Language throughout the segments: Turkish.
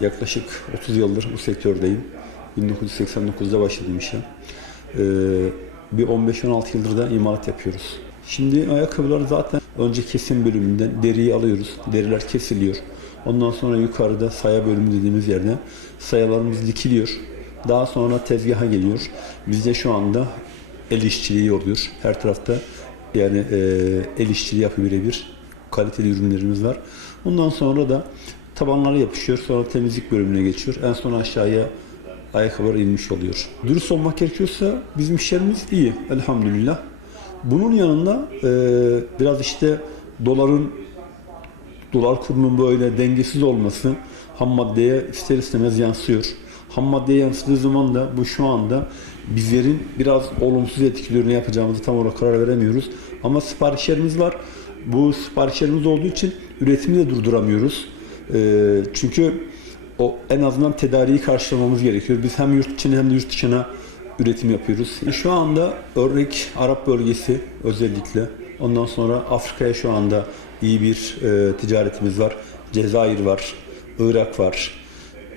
Yaklaşık 30 yıldır bu sektördeyim. 1989'da başladım işe. Ee, bir 15-16 yıldır da imalat yapıyoruz. Şimdi ayakkabılar zaten önce kesim bölümünden deriyi alıyoruz. Deriler kesiliyor. Ondan sonra yukarıda saya bölümü dediğimiz yerde sayalarımız dikiliyor. Daha sonra tezgaha geliyor. Bizde şu anda el işçiliği oluyor. Her tarafta yani e, el işçiliği yapıyor birebir. Kaliteli ürünlerimiz var. Ondan sonra da tabanları yapışıyor. Sonra temizlik bölümüne geçiyor. En son aşağıya ayakkabılar inmiş oluyor. Dürüst olmak gerekiyorsa bizim işlerimiz iyi elhamdülillah. Bunun yanında e, biraz işte doların dolar kurunun böyle dengesiz olması ham maddeye ister istemez yansıyor. Ham maddeye yansıdığı zaman da bu şu anda bizlerin biraz olumsuz etkiliyor. Ne yapacağımızı tam olarak karar veremiyoruz. Ama siparişlerimiz var. Bu siparişlerimiz olduğu için üretimi de durduramıyoruz. Ee, çünkü o en azından tedariği karşılamamız gerekiyor. Biz hem yurt içine hem de yurt dışına üretim yapıyoruz. E, Şu anda örnek Arap bölgesi özellikle ondan sonra Afrika'ya şu anda iyi bir e, ticaretimiz var. Cezayir var, Irak var.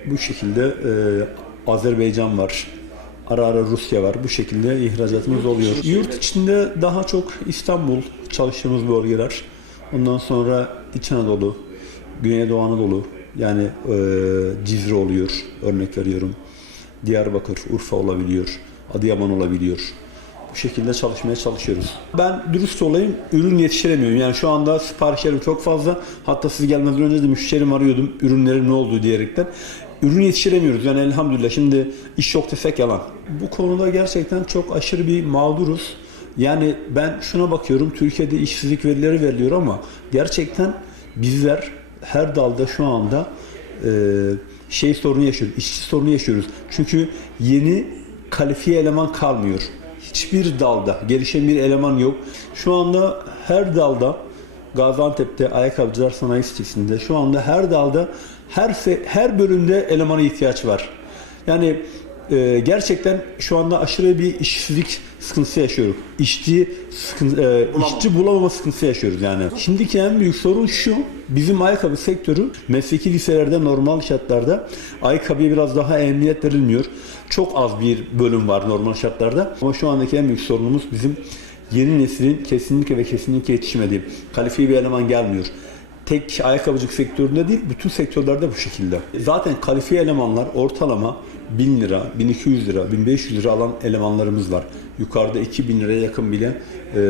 Bu şekilde e, Azerbaycan var. Ara ara Rusya var. Bu şekilde ihracatımız oluyor. Yurt içinde daha çok İstanbul çalıştığımız bölgeler. Ondan sonra İç Anadolu, Güneydoğu Anadolu yani e, Cizre oluyor örnek veriyorum. Diyarbakır, Urfa olabiliyor. Adıyaman olabiliyor. Bu şekilde çalışmaya çalışıyoruz. Ben dürüst olayım, ürün yetiştiremiyorum. Yani şu anda siparişlerim çok fazla. Hatta siz gelmeden önce de müşterim arıyordum ürünlerin ne olduğu diyerekten. Ürün yetiştiremiyoruz. Yani elhamdülillah şimdi iş yok desek yalan. Bu konuda gerçekten çok aşırı bir mağduruz. Yani ben şuna bakıyorum, Türkiye'de işsizlik verileri veriliyor ama gerçekten bizler her dalda şu anda e, şey sorunu yaşıyoruz, işçi sorunu yaşıyoruz. Çünkü yeni kalifiye eleman kalmıyor. Hiçbir dalda gelişen bir eleman yok. Şu anda her dalda Gaziantep'te ayakkabıcılar sanayi sitesinde şu anda her dalda her her bölümde elemana ihtiyaç var. Yani e, gerçekten şu anda aşırı bir işsizlik sıkıntısı yaşıyoruz. İşçi sıkıntı, e, işçi bulamama sıkıntısı yaşıyoruz yani. Şimdiki en büyük sorun şu. Bizim ayakkabı sektörü mesleki liselerde normal şartlarda ayakkabıya biraz daha emniyet verilmiyor. Çok az bir bölüm var normal şartlarda. Ama şu andaki en büyük sorunumuz bizim yeni neslin kesinlikle ve kesinlikle yetişmediği. Kalifiye bir eleman gelmiyor tek ayakkabıcılık sektöründe değil, bütün sektörlerde bu şekilde. Zaten kalifiye elemanlar ortalama 1000 lira, 1200 lira, 1500 lira alan elemanlarımız var. Yukarıda 2000 liraya yakın bile e,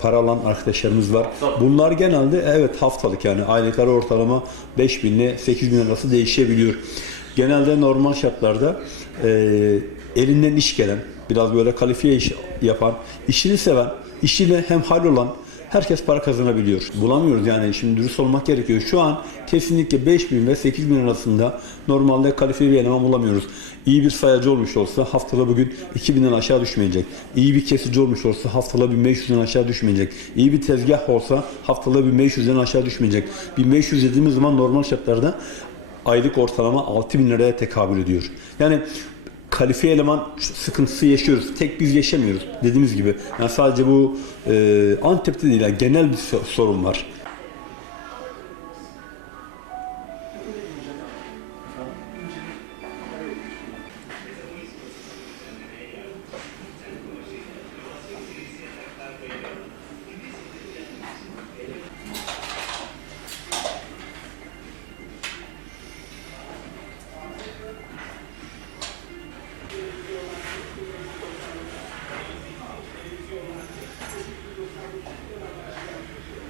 para alan arkadaşlarımız var. Bunlar genelde evet haftalık yani aylıkları ortalama 5000 ile 8000 arası değişebiliyor. Genelde normal şartlarda e, elinden iş gelen, biraz böyle kalifiye iş yapan, işini seven, işiyle hemhal olan, herkes para kazanabiliyor. Bulamıyoruz yani şimdi dürüst olmak gerekiyor. Şu an kesinlikle 5 bin ve 8 bin arasında normalde kalifiye bir eleman bulamıyoruz. İyi bir sayacı olmuş olsa haftada bugün 2000'den aşağı düşmeyecek. İyi bir kesici olmuş olsa haftada 1500'den aşağı düşmeyecek. İyi bir tezgah olsa haftada 1500'den aşağı düşmeyecek. 1500 dediğimiz zaman normal şartlarda aylık ortalama 6000 liraya tekabül ediyor. Yani kalifiye eleman sıkıntısı yaşıyoruz. Tek biz yaşamıyoruz dediğimiz gibi. Yani sadece bu e, Antep'te değil, yani genel bir so- sorun var.